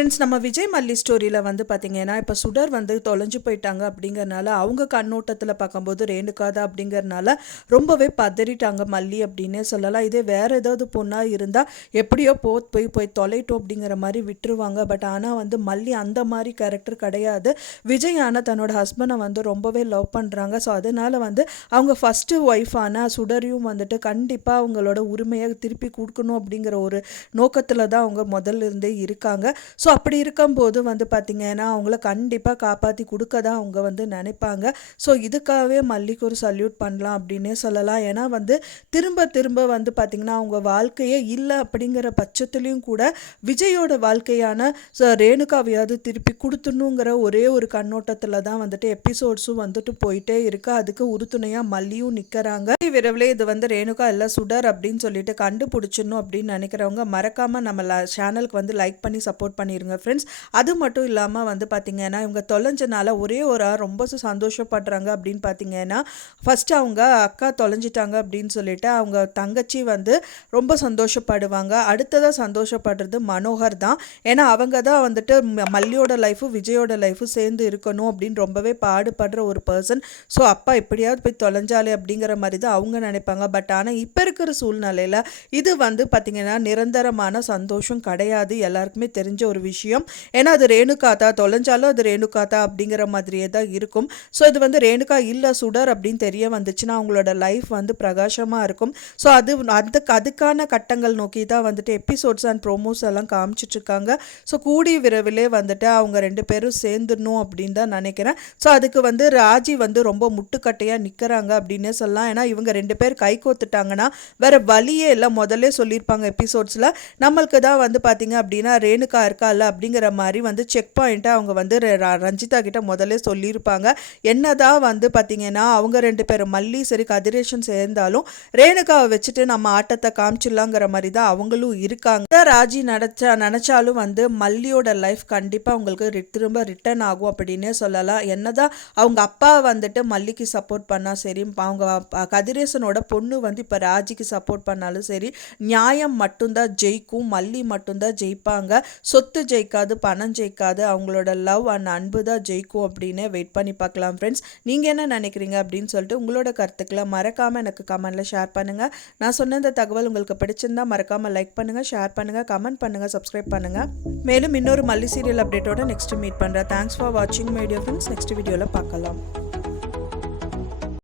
Friends நம்ம விஜய் மல்லி ஸ்டோரியில் வந்து பார்த்தீங்கன்னா இப்போ சுடர் வந்து தொலைஞ்சு போயிட்டாங்க அப்படிங்கறனால அவங்க கண்ணோட்டத்தில் பார்க்கும்போது ரேணுகாதா அப்படிங்கறனால ரொம்பவே பதறிட்டாங்க மல்லி அப்படின்னே சொல்லலாம். இதே வேறு ஏதாவது பொண்ணாக இருந்தால் எப்படியோ போத் போய் போய் தொலைட்டோம் அப்படிங்கிற மாதிரி விட்டுருவாங்க. பட் ஆனால் வந்து மல்லி அந்த மாதிரி கேரக்டர் கிடையாது. விஜய் ஆனால் தன்னோட ஹஸ்பண்டை வந்து ரொம்பவே லவ் பண்ணுறாங்க ஸோ அதனால் வந்து அவங்க ஃபஸ்ட்டு ஒய்ஃபான சுடரையும் வந்துட்டு கண்டிப்பாக அவங்களோட உரிமையை திருப்பி கொடுக்கணும் அப்படிங்கிற ஒரு நோக்கத்தில் தான் அவங்க முதல்ல இருந்தே இருக்காங்க. ஸோ அப்படி இருக்கும்போது வந்து பார்த்திங்கன்னா அவங்கள கண்டிப்பாக காப்பாற்றி கொடுக்க தான் அவங்க வந்து நினைப்பாங்க. ஸோ இதுக்காகவே மல்லிக்கு ஒரு சல்யூட் பண்ணலாம் அப்படின்னே சொல்லலாம். ஏன்னா வந்து திரும்ப திரும்ப வந்து பார்த்திங்கன்னா அவங்க வாழ்க்கையே இல்லை அப்படிங்கிற பட்சத்துலேயும் கூட விஜயோட வாழ்க்கையான ரேணுகாவையாவது திருப்பி கொடுத்துணுங்கிற ஒரே ஒரு கண்ணோட்டத்தில் தான் வந்துட்டு எபிசோட்ஸும் வந்துட்டு போயிட்டே இருக்கு. அதுக்கு உறுதுணையாக மல்லியும் நிற்கிறாங்க விரைவில் இது வந்து ரேணுகா இல்லை சுடர் அப்படின்னு சொல்லிட்டு கண்டுபிடிச்சிடணும் அப்படின்னு நினைக்கிறவங்க மறக்காமல் நம்ம சேனலுக்கு வந்து லைக் பண்ணி சப்போர்ட் பண்ணிடுங்க ஃப்ரெண்ட்ஸ் அது மட்டும் இல்லாமல் வந்து பார்த்திங்கன்னா இவங்க தொலைஞ்சனால ஒரே ஒரு ஆள் ரொம்ப சு- சந்தோஷப்படுறாங்க அப்படின்னு பார்த்தீங்கன்னா ஃபஸ்ட்டு அவங்க அக்கா தொலைஞ்சிட்டாங்க அப்படின்னு சொல்லிட்டு அவங்க தங்கச்சி வந்து ரொம்ப சந்தோஷப்படுவாங்க. அடுத்ததாக சந்தோஷப்படுறது மனோகர் தான். ஏன்னா அவங்க தான் வந்துட்டு ம- மல்லியோட லைஃபும் விஜயோட லைஃபும் சேர்ந்து இருக்கணும் அப்படின்னு ரொம்பவே பாடுபடுற ஒரு பர்சன் ஸோ அப்பா எப்படியாவது போய் தொலைஞ்சாலே அப்படிங்கிற மாதிரி தான் அவங்க நினைப்பாங்க. பட் ஆனால் இப்போ இருக்கிற சூழ்நிலையில் இது வந்து பார்த்திங்கன்னா நிரந்தரமான சந்தோஷம் கிடையாது. எல்லாருக்குமே தெரிஞ்ச ஒரு விஷயம். ஏன்னா அது ரேணுகா தான் தொலைஞ்சாலும் அது ரேணுகா தான் அப்படிங்கிற மாதிரியே தான் இருக்கும். ஸோ இது வந்து ரேணுகா இல்லை சுடர் அப்படின்னு தெரிய வந்துச்சுன்னா அவங்களோட லைஃப் வந்து பிரகாசமாக இருக்கும். ஸோ அது அந்த அதுக்கான கட்டங்கள் நோக்கி தான் வந்துட்டு எபிசோட்ஸ் அண்ட் ப்ரோமோஸ் எல்லாம் காமிச்சிட்ருக்காங்க. ஸோ கூடி விரைவிலே வந்துட்டு அவங்க ரெண்டு பேரும் சேர்ந்துடணும் அப்படின்னு தான் நினைக்கிறேன். ஸோ அதுக்கு வந்து ராஜி வந்து ரொம்ப முட்டுக்கட்டையாக நிற்கிறாங்க அப்படின்னே சொல்லலாம். ஏன்னா இவங்க ரெண்டு பேர் கை கோத்துட்டாங்கன்னா வேறு வழியே இல்லை. முதல்ல சொல்லியிருப்பாங்க எபிசோட்ஸில் நம்மளுக்கு தான் வந்து பார்த்தீங்க அப்படின்னா ரேணுகா இருக்கா இருக்கால அப்படிங்கிற மாதிரி வந்து செக் பாயிண்ட்டை அவங்க வந்து ர- ரஞ்சிதா கிட்ட முதல்ல சொல்லியிருப்பாங்க. என்னதான் வந்து பார்த்தீங்கன்னா அவங்க ரெண்டு பேரும் மல்லி சரி கதிரேஷன் சேர்ந்தாலும் ரேணுகாவை வச்சுட்டு நம்ம ஆட்டத்தை காமிச்சிடலாங்கிற மாதிரி தான் அவங்களும் இருக்காங்க. ராஜி நினச்சா நினச்சாலும் வந்து மல்லியோட லைஃப் கண்டிப்பாக அவங்களுக்கு திரும்ப ரிட்டர்ன் ஆகும் அப்படின்னே சொல்லலாம். என்னதான் அவங்க அப்பா வந்துட்டு மல்லிக்கு சப்போர்ட் பண்ணால் சரி அவங்க கதிரேசனோட பொண்ணு வந்து இப்போ ராஜிக்கு சப்போர்ட் பண்ணாலும் சரி நியாயம் மட்டும்தான் ஜெயிக்கும் மல்லி மட்டும்தான் ஜெயிப்பாங்க. சொத்து ஜெயிக்காது பணம் ஜெயிக்காது அவங்களோட லவ் அண்ட் அன்பு தான் ஜெயிக்கும் அப்படின்னு வெயிட் பண்ணி பார்க்கலாம் ஃப்ரெண்ட்ஸ் நீங்கள் என்ன நினைக்கிறீங்க அப்படின்னு சொல்லிட்டு உங்களோட கருத்துக்களை மறக்காமல் எனக்கு கமெண்ட்டில் ஷேர் பண்ணுங்கள் நான் சொன்ன இந்த தகவல் உங்களுக்கு பிடிச்சிருந்தா மறக்காமல் லைக் பண்ணுங்கள் ஷேர் பண்ணுங்கள் கமெண்ட் பண்ணுங்கள் சப்ஸ்கிரைப் பண்ணுங்கள் மேலும் இன்னொரு மல்லி சீரியல் அப்டேட்டோட நெக்ஸ்ட் மீட் பண்ணுறேன் தேங்க்ஸ் ஃபார் வாட்சிங் மீடியோ ஃப்ரெண்ட்ஸ் நெக்ஸ்ட் வீடியோவில் பார்க்கலாம்.